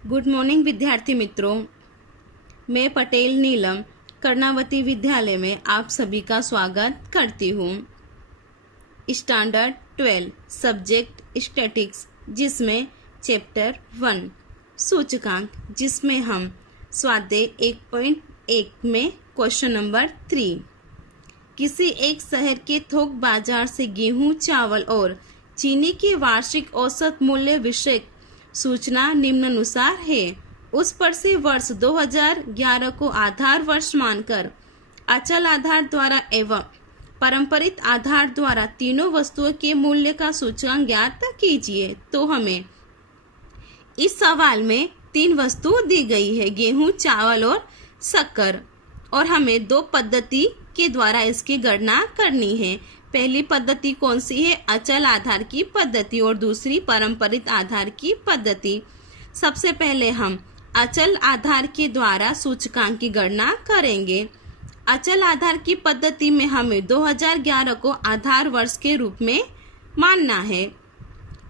Good morning विद्यार्थी मित्रों, मैं पटेल नीलम कर्णावती विद्यालय में आप सभी का स्वागत करती हूँ। स्टैंडर्ड 12 सब्जेक्ट स्टैटिक्स, जिसमें चैप्टर 1 सूचकांक, जिसमें हम स्वाध्याय 1.1 में क्वेश्चन नंबर 3 किसी एक शहर के थोक बाजार से गेहूं, चावल और चीनी की वार्षिक औसत मूल्य विषयक सूचना निम्नानुसार है। उस पर से वर्ष 2011 को आधार वर्ष मानकर अचल आधार द्वारा एवं पारंपरिक आधार द्वारा तीनों वस्तुओं के मूल्य का सूचकांक ज्ञात कीजिए। तो हमें इस सवाल में 3 वस्तु दी गई है, गेहूं, चावल और शक्कर, और हमें 2 पद्धति के द्वारा इसकी गणना करनी है। पहली पद्धति कौन सी है? अचल आधार की पद्धति, और दूसरी पारंपरिक आधार की पद्धति। सबसे पहले हम अचल आधार के द्वारा सूचकांक की गणना करेंगे। अचल आधार की पद्धति में हमें 2011 को आधार वर्ष के रूप में मानना है।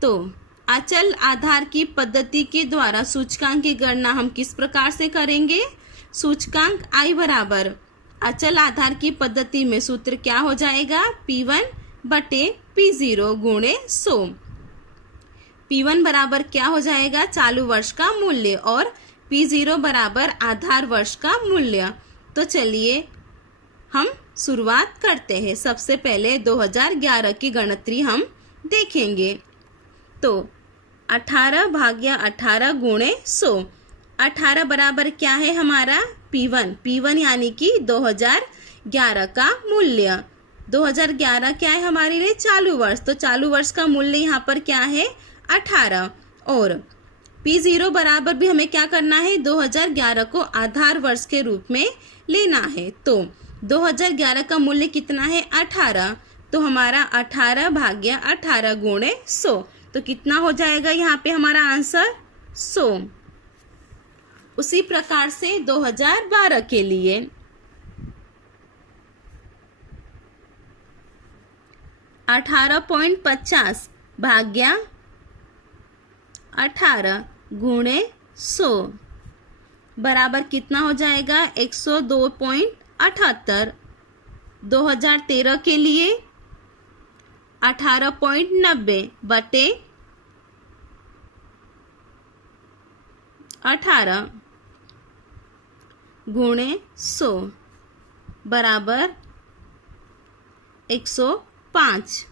तो अचल आधार की पद्धति के द्वारा सूचकांक की गणना हम किस प्रकार से करेंगे? सूचकांक I बराबर अचल आधार की पद्धति में सूत्र क्या हो जाएगा? P1 बटे P0 गुणे 100। P1 बराबर क्या हो जाएगा? चालू वर्ष का मूल्य, और P0 बराबर आधार वर्ष का मूल्य। तो चलिए हम शुरुआत करते हैं। सबसे पहले 2011 की गणतरी हम देखेंगे। तो 18 भाग्या 18 गुणे 100। 18 बराबर क्या है हमारा? P1 यानी कि 2011 का मूल्य। 2011 क्या है हमारे लिए? चालू वर्ष। तो चालू वर्ष का मूल्य यहाँ पर क्या है? 18। और P0 बराबर भी हमें क्या करना है? 2011 को आधार वर्ष के रूप में लेना है। तो 2011 का मूल्य कितना है? 18। तो हमारा 18 भाग्या 18 गुणे 100। तो कितना हो जाएगा यहाँ पे हमारा आंसर? 100। उसी प्रकार से 2012 के लिए 18.50 भाग्या 18 गुणे 100 बराबर कितना हो जाएगा? 102.78। 2013 के लिए 18.90 बटे 18 गुणे 100 बराबर 105।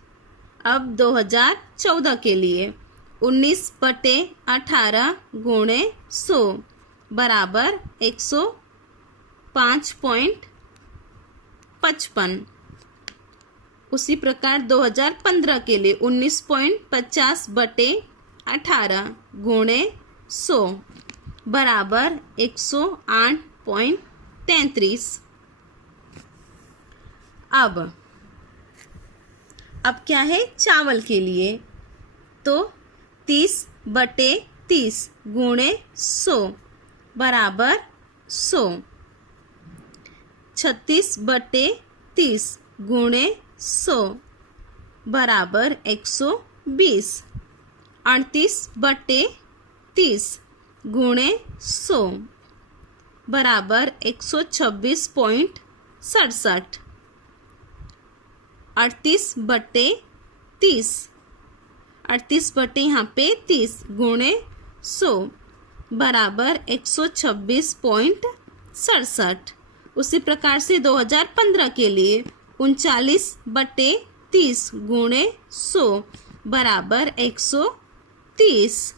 अब 2014 के लिए 19 बटे 18 गुणे 100 बराबर 105.55। उसी प्रकार 2015 के लिए 19.50 बटे 18 गुणे 100 बराबर 108.33। अब क्या है चावल के लिए? तो 30 बटे 30 गुणे 100 बराबर 100। 36 बटे 30 गुणे 100 बराबर 120। 38 बटे 30 गुणे 100 बराबर 126.67। 38 बटे 30, 38 बटे यहाँ पे 30 गुणे 100 बराबर 126.67। उसी प्रकार से 2015 के लिए 39 बटे 30 गुणे 100 बराबर 130।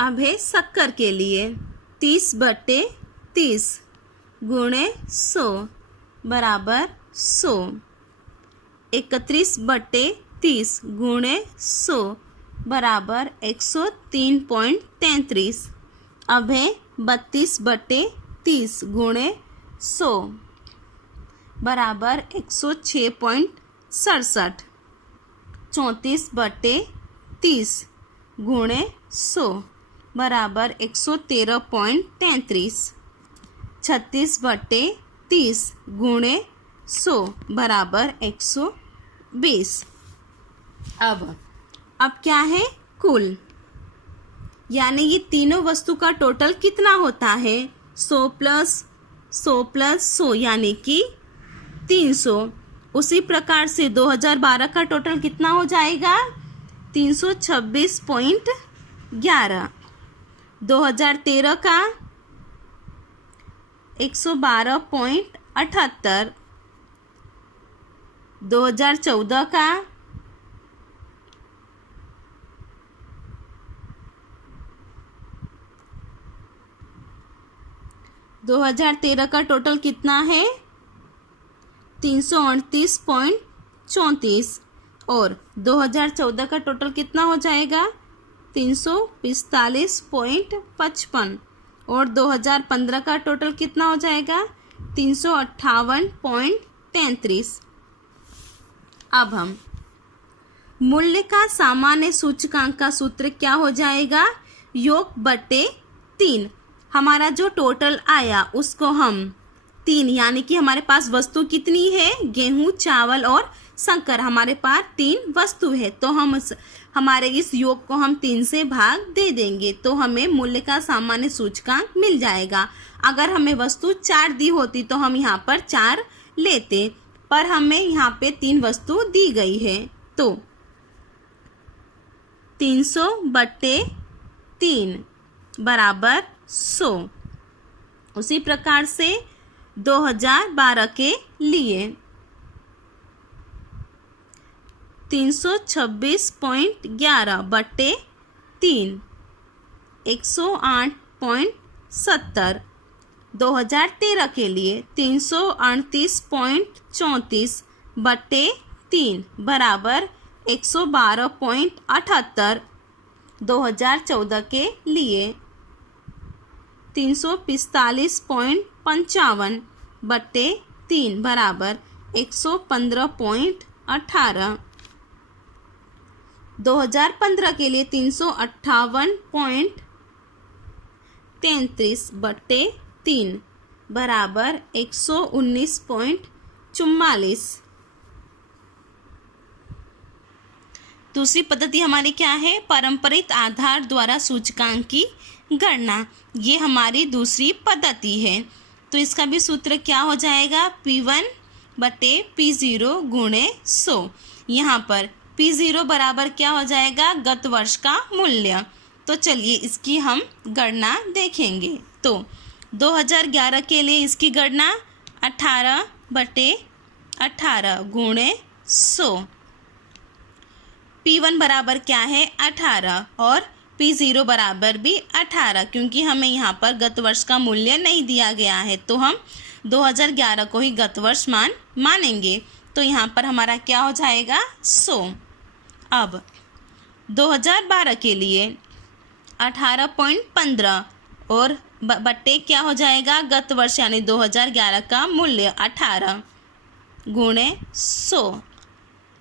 अब है शक्कर के लिए 30 बटे 30 गुणे 100 बराबर 100। 31 बटे 30 गुणे 100 बराबर 103.33। अब है 32 बटे 30 गुणे 100 बराबर 106.67। 34 बटे 30 गुणे 100 बराबर 113.33। 36 बटे 30 गुणे 100 बराबर 120। अब क्या है? कुल यानी ये तीनों वस्तु का टोटल कितना होता है? 100 प्लस 100 प्लस 100 यानी कि 300। उसी प्रकार से 2012 का टोटल कितना हो जाएगा? 326.11। 2013 का 112.78। 2014 का 2013 का टोटल कितना है? 338.34। और 2014 का टोटल कितना हो जाएगा? 345.55। और 2015 का टोटल कितना हो जाएगा? 358.33। अब हम मूल्य का सामान्य सूचकांक का सूत्र क्या हो जाएगा? योग बटे 3। हमारा जो टोटल आया उसको हम 3 यानी कि हमारे पास वस्तु कितनी है? गेहूं, चावल और शक्कर। हमारे पास 3 वस्तु है तो हम हमारे इस योग को हम 3 से भाग दे देंगे तो हमें मूल्य का सामान्य सूचकांक मिल जाएगा। अगर हमें वस्तु 4 दी होती तो हम यहाँ पर 4 लेते, पर हमें यहाँ पे 3 वस्तु दी गई है तो 300 बटे 3 बराबर 100। उसी प्रकार से 2012 के लिए 326.11 बटे 3 108.70। 2013 के लिए 338.34 बटे 3 बराबर 112.78। 2014 के लिए 345.55 बटे 3 बराबर 115.18। 2015 के लिए 358.33 बटे 3 बराबर 119.44। दूसरी पद्धति हमारी क्या है? पारंपरिक आधार द्वारा सूचकांक की गणना। ये हमारी दूसरी पद्धति है। तो इसका भी सूत्र क्या हो जाएगा? P1 बटे P0 गुणे 100। यहाँ पर P0 बराबर क्या हो जाएगा? गत वर्ष का मूल्य। तो चलिए इसकी हम गणना देखेंगे। तो 2011 के लिए इसकी गणना 18 बटे 18 गुणे 100। P1 बराबर क्या है? 18 और P0 बराबर भी 18, क्योंकि हमें यहाँ पर गत वर्ष का मूल्य नहीं दिया गया है तो हम 2011 को ही गत वर्ष मानेंगे। तो यहाँ पर हमारा क्या हो जाएगा? 100। अब 2012 के लिए 18.15 और बट्टे क्या हो जाएगा? गत वर्ष यानी 2011 का मूल्य 18 गुणे 100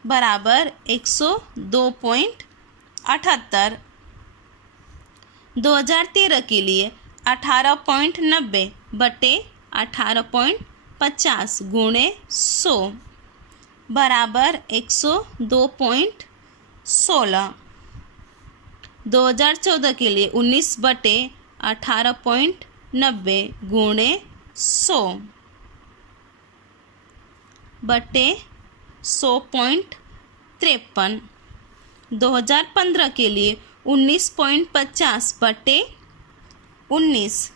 बराबर 102.78। 2013 के लिए 18.90 बटे 18.50 गुणे 100 बराबर 102.16। 2014 के लिए 19 बटे 18.90 गुणे 100 बटे 100.53। 2015 के लिए 19.50 बटे 19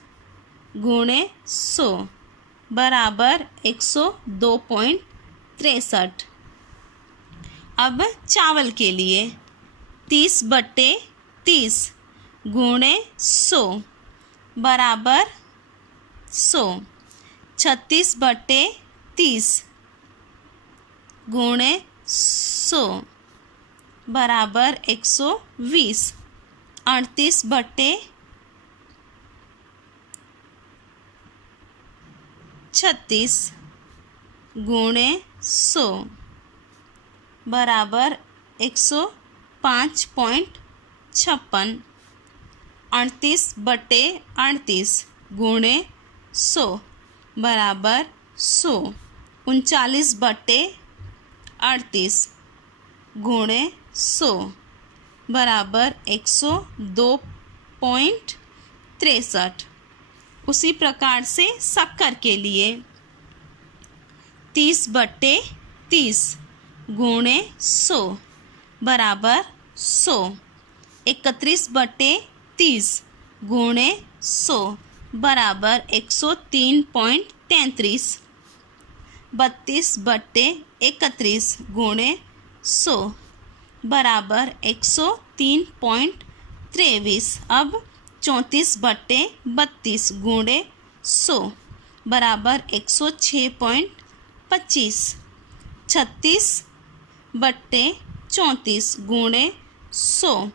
गुणे 100 बराबर 102.63। अब चावल के लिए 30 बटे 30 गुणे 100 बराबर 100। 36 बटे 30 गुणे 100 बराबर 120। 38 बटे 36 गुणे 100 बराबर 105.56। 38 बटे 38 गुणे 100 बराबर 100। 39 बटे 38 गुणे 100 बराबर 102.63। 6.63। उसी प्रकार से शक्कर के लिए 30/30 गुणे 100 बराबर 100। 31/30 गुणे 100 बराबर 103.33। 32/31 गुणे 100 बराबर 103.23। अब 34/32 गुणे 100 बराबर 106.25। 36/34 गुणे 100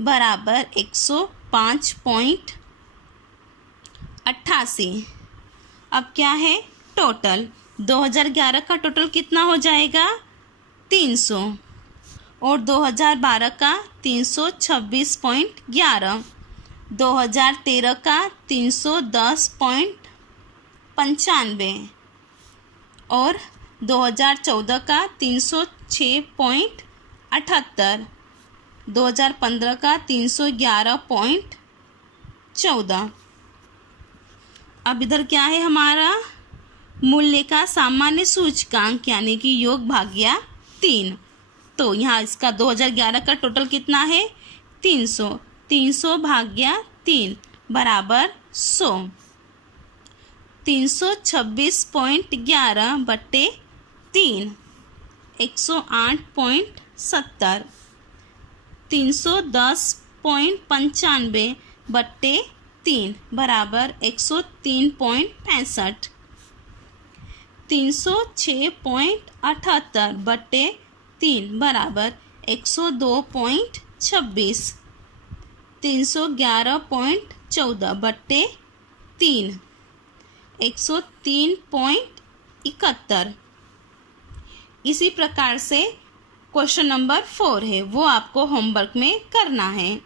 बराबर 105.88। अब क्या है टोटल? 2011 का टोटल कितना हो जाएगा? 300 और 2012 का 326.11, 2013 का 310.95 और 2014 का 306.78, 2015 का 311.14। अब इधर क्या है हमारा? मूल्य का सामान्य सूचकांक यानी कि योग भाग्या 3। तो यहाँ इसका 2011 का टोटल कितना है? 300। 300 भाग्या 3 बराबर 100। 326.11 बट्टे 3 108.70। 310.95 बट्टे 3 बराबर 103.65। 306.78 बट्टे 3 बराबर 102.26। 311.14 बट्टे 3 103.71। इसी प्रकार से क्वेश्चन नंबर 4 है, वो आपको होमवर्क में करना है।